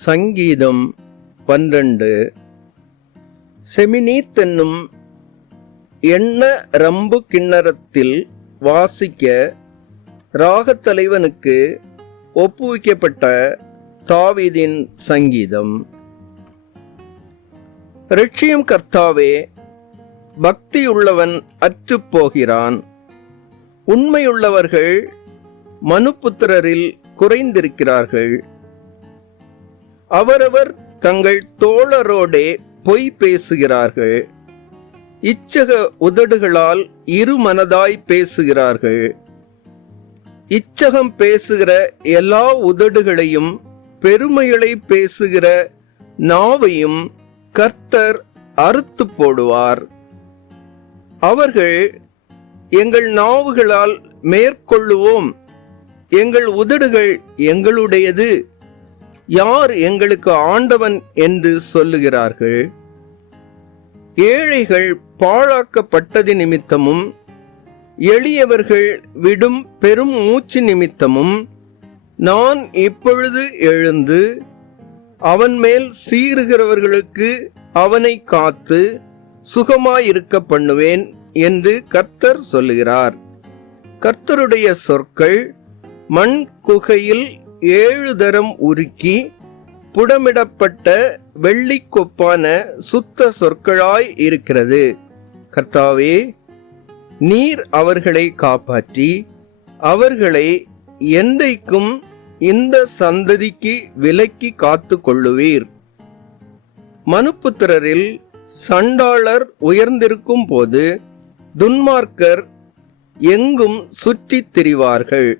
சங்கீதம் 12. செமினீத் என்னும் எண்ண ரம்பு கிண்ணறத்தில் வாசிக்க ராகத்தலைவனுக்கு ஒப்புவிக்கப்பட்ட தாவீதின் சங்கீதம். இரட்சியும் கர்த்தாவே, பக்தியுள்ளவன் அற்றுப்போகிறான். உண்மையுள்ளவர்கள் மனுபுத்திரரில் குறைந்திருக்கிறார்கள். அவரவர் தங்கள் தோழரோடே பொய் பேசுகிறார்கள். இச்சக உதடுகளால் இருமனதாய் பேசுகிறார்கள். இச்சகம் பேசுகிற எல்லா உதடுகளையும் பெருமைகளை பேசுகிற நாவையும் கர்த்தர் அறுத்து போடுவார். அவர்கள், எங்கள் நாவுகளால் மேற்கொள்ளுவோம், எங்கள் உதடுகள் எங்களுடையது, யார் எங்களுக்கு ஆண்டவன் என்று சொல்லுகிறார்கள். ஏழைகள் பாழாக்கப்பட்டது நிமித்தமும் எளியவர்கள் விடும் பெரும் மூச்சு நிமித்தமும் நான் இப்பொழுது எழுந்து அவன் மேல் சீறுகிறவர்களுக்கு அவனை காத்து சுகமாயிருக்க பண்ணுவேன் என்று கர்த்தர் சொல்லுகிறார். கர்த்தருடைய சொற்கள் மண் குகையில் 7 தரம் உருக்கி புடமிடப்பட்ட வெள்ளிக்கொப்பான சுத்த சொற்களாய் இருக்கிறது. கர்த்தாவே, நீர் அவர்களை காப்பாற்றி அவர்களை என்றைக்கும் இந்த சந்ததிக்கு விலக்கி காத்து கொள்ளுவீர். மனுபுத்திரரில் சண்டாளர் உயர்ந்திருக்கும் போது துன்மார்க்கர் எங்கும் சுற்றித் திரிவார்கள்.